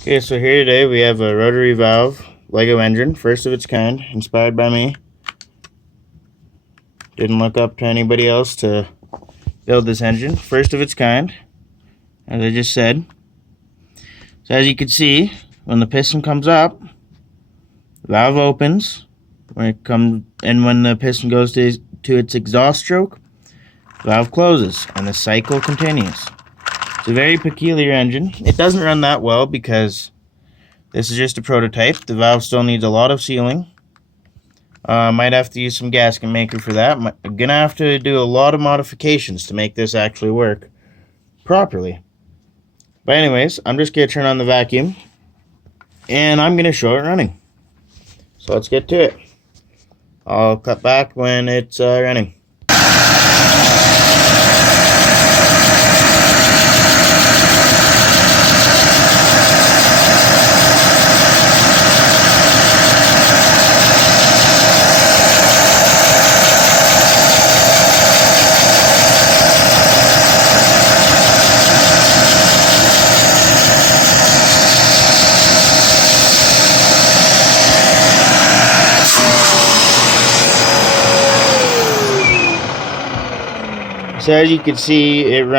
Okay, so here today we have a rotary valve Lego engine, first of its kind, inspired by me. Didn't look up to anybody else to build this engine, first of its kind, as I just said. So as you can see, when the piston comes up, the valve opens. When the piston goes to its exhaust stroke, the valve closes, and the cycle continues. It's a very peculiar engine. It doesn't run that well because this is just a prototype. The valve still needs a lot of sealing. Might have to use some gasket maker for that. I'm gonna have to do a lot of modifications to make this actually work properly. But anyways, I'm just gonna turn on the vacuum and I'm gonna show it running. So let's get to it. I'll cut back when it's running. So as you can see, it runs